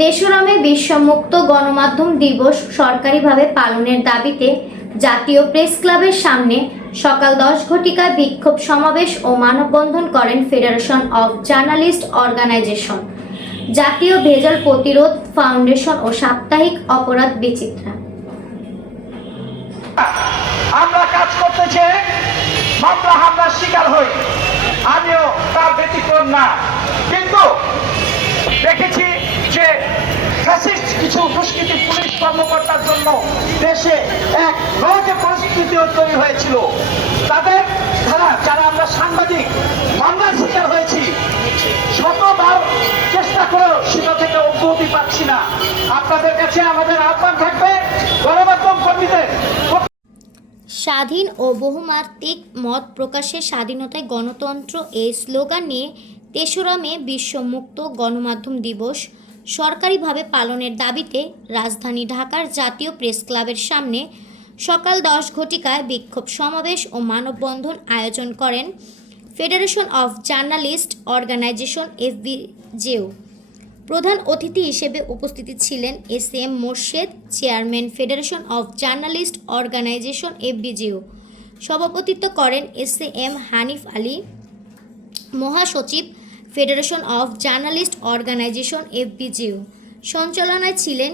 তেসরা বিশ্বমুক্ত গণমাধ্যম দিবস সরকারিভাবে পালনের দাবিতে জাতীয় প্রেস ক্লাবের সামনে সকাল 10 ঘটিকায় বিক্ষোভ সমাবেশ ও মানববন্ধন করেন ফেডারেশন অফ জার্নালিস্ট অর্গানাইজেশন, জাতীয় ভেজাল প্রতিরোধ ফাউন্ডেশন ও সাপ্তাহিক অপরাধ বিচিত্রা। আমরা কাজ করতে চেয়ে মামলা হামলার শিকার হই, আমিও তার ব্যতিক্রম না। কিন্তু দেখেছি যে ফ্যাসিস্ট কিছু দুষ্কৃতী পুলিশ কর্মকর্তার জন্য দেশে এক নরকের পরিস্থিতিও তৈরি হয়েছিল। তাদের যারা আমরা সাংবাদিক মামলার শিকার হয়েছি, শতবার চেষ্টা করেও সেটা থেকে অব্যাহতি পাচ্ছি না। আপনাদের কাছে আমাদের আহ্বান থাকবে, গণমাধ্যম কর্মীদের স্বাধীন ও বহুমাত্রিক মত প্রকাশের স্বাধীনতায় গণতন্ত্র এই স্লোগান নিয়ে ৩রা মে বিশ্ব মুক্ত গণমাধ্যম দিবস সরকারিভাবে পালনের দাবিতে রাজধানী ঢাকার জাতীয় প্রেস ক্লাবের সামনে সকাল 10 ঘটিকায় বিক্ষোভ সমাবেশ ও মানববন্ধন আয়োজন করেন federation of journalist organization FBJO। প্রধান অতিথি হিসেবে উপস্থিত ছিলেন SM Morshed, chairman federation of journalist organization FBJO। সভাপতিত্ব করেন SM হানিফ আলী, মহাসচিব federation of journalist organization FBJO। সঞ্চালনায় ছিলেন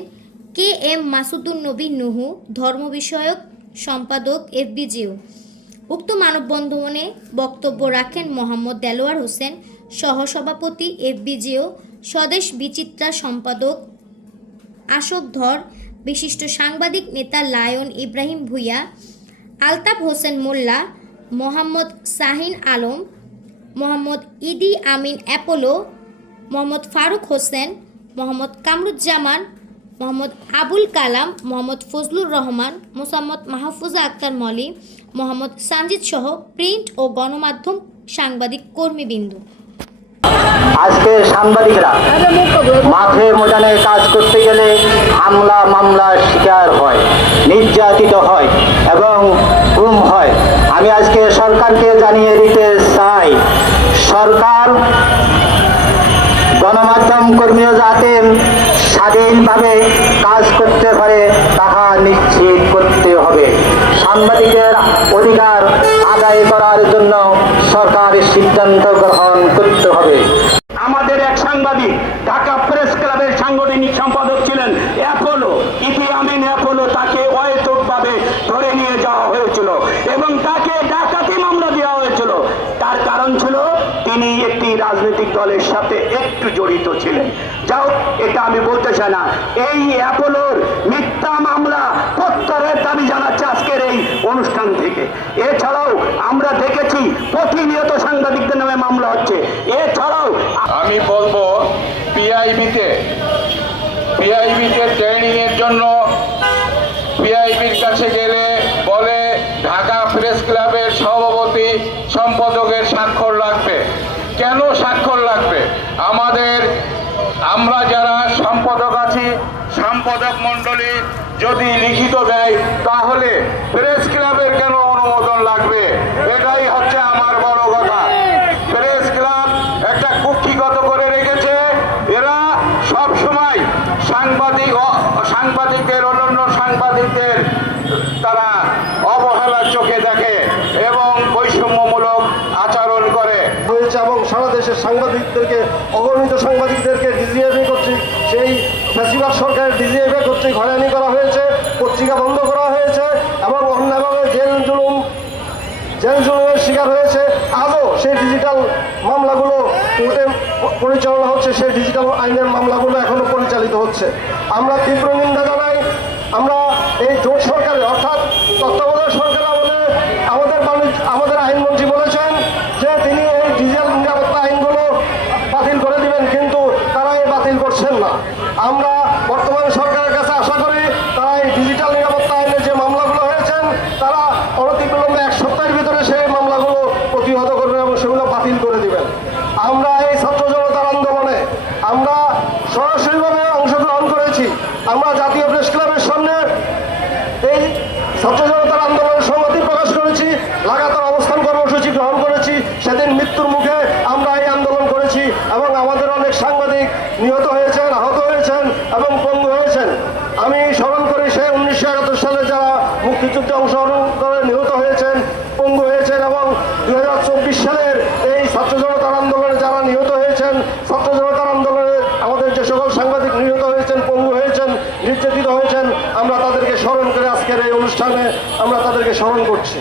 KM মাসুদুন নবী নুহু, ধর্ম বিষয়ক সম্পাদক FBJO। উক্ত মানববন্ধনে বক্তব্য রাখেন মোহাম্মদ দেলোয়ার হোসেন, সহসভাপতি FBJO, স্বদেশ বিচিত্রা সম্পাদক আশোক ধর, বিশিষ্ট সাংবাদিক নেতা লায়ন ইব্রাহিম ভূঁইয়া, আলতাফ হোসেন মোল্লা, মোহাম্মদ শাহিন আলম, মোহাম্মদ ইদি আমিন অ্যাপোলো, মোহাম্মদ ফারুক হোসেন, মোহাম্মদ কামরুজ্জামান, মোহাম্মদ আবুল কালাম, মোহাম্মদ ফজলুর রহমান, মোসাম্মদ মাহফুজা আক্তার মলি, মোহাম্মদ সানজিদ সহ প্রিন্ট ও গণমাধ্যম সাংবাদিক কর্মীবৃন্দ। আজকে সাংবাদিকরা মাঠে ময়দানে কাজ করতে গেলে হামলা মামলার শিকার হয়, নির্যাতিত হয় এবং গুম হয়। আমি আজকে সরকারকে জানিয়ে দিতে চাই, সরকার গণমাধ্যম কর্মীরা যাতে স্বাধীনভাবে কাজ করতে পারে তাহা নিশ্চিত করতে হবে। সাংবাদিকের অধিকার আদায় করার জন্য সরকারের সিদ্ধান্ত গ্রহণ করতে হবে। আমাদের এক সাংবাদিক ঢাকা প্রেস ক্লাবের সাংগঠনিক সম্পাদক ছিলেন অ্যাপোলো, ইদি আমিন অ্যাপোলো, তাকে অহেতুকভাবে ধরে নিয়ে যাওয়া হয়েছিল এবং তাকে ডাকাতি মামলা দেওয়া হয়েছিল। তার কারণ ছিল তিনি একটি রাজনৈতিক দলের সাথে একটু জড়িত ছিলেন। যাও, এটা আমি বলতে চাই না। এই অ্যাপোলোর মিথ্যা মামলা প্রত্যাহারের দাবি জানাচ্ছে আজকের এই অনুষ্ঠান থেকে। এছাড়াও আমরা দেখেছি প্রতিনিয়ত সাংবাদিকদের নামে মামলা হচ্ছে। এছাড়াও আমি বলবো পিআইবিতে ট্রেনিং এর জন্য পিআইবির কাছে গেলে বলে ঢাকা প্রেস ক্লাবের সভাপতি সম্পাদকের স্বাক্ষর লাগবে। কেন স্বাক্ষর লাগবে? আমরা যারা সম্পাদক আছি, সম্পাদক মণ্ডলী যদি লিখিত দেয় তাহলে প্রেস ক্লাবের কেন অনুমোদন লাগবে? এটাই হচ্ছে আমার বড় কথা। প্রেস ক্লাব একটা কুক্ষিগত করে রেখেছে। এরা সব সময় সাংবাদিকদের অন্যান্য সাংবাদিকদের তারা অবহেলার চোখে দেখে এবং বৈষম্যমূলক আচরণ করে হয়েছে এবং সারা দেশের সাংবাদিকদেরকে, অগণিত সাংবাদিকদেরকে ডিজিএফআই কর্তৃক, সেই ফ্যাসিবাদ সরকারের ডিজিএফআই কর্তৃক হয়রানি করা হয়েছে, পত্রিকা বন্ধ করা হয়েছে এবং অন্যভাবে জেল জুলুমের শিকার হয়েছে। আজও সেই ডিজিটাল মামলাগুলো কোর্টে পরিচালনা হচ্ছে, সেই ডিজিটাল আইনের মামলাগুলো এখনো পরিচালিত হচ্ছে। আমরা তীব্র নিন্দা জানাই। আমরা এই জোট সরকারের অর্থাৎ তত্ত্বাবধায়ক সরকার আমাদের আইনমন্ত্রী বলেছেন যে তিনি এই ডিজিটাল নিরাপত্তা আইনগুলো বাতিল করে দিবেন, কিন্তু তারা এই বাতিল করছেন না। আমরা বর্তমান সরকারের কাছে আশা করি তারা এই ডিজিটাল নিরাপত্তা আইনের যে মামলাগুলো হয়েছেন তারা অনতিবিলম্বে 1 সপ্তাহের ভিতরে সেই মামলাগুলো প্রতিহত করবেন এবং সেগুলো বাতিল করে দিবেন। আমরা এই ছাত্র জনতার আন্দোলনে আমরা সরাসরিভাবে অংশগ্রহণ করেছি। আমরা জাতীয় প্রেস ক্লাবের সামনে এই ছাত্র জনতার আন্দোলনের সংহতি প্রকাশ করেছি, লাগাতার অবস্থান কর্মসূচি গ্রহণ করেছি। সেদিন মৃত্যুর মুখে আমরা এই আন্দোলন করেছি এবং আমাদের অনেক সাংবাদিক নিহত হয়েছেন, আহত হয়েছেন। এবং পঙ্গু হয়েছেন। আমি স্মরণ করি সেই 1971 সালে যারা মুক্তিযুদ্ধে অংশগ্রহণ করে নিহত হয়েছেন, পঙ্গু হয়েছেন, এবং 2024 সালের এই ছাত্র জনতার আন্দোলনে যারা নিহত হয়েছেন, ছাত্র জনতার আন্দোলনে আমাদের যে সকল সাংবাদিক নিহত হয়েছেন, পঙ্গু হয়েছেন, নির্যাতিত হয়েছেন, আমরা তাদেরকে স্মরণ করে আজকের এই অনুষ্ঠানে আমরা তাদেরকে স্মরণ করছি।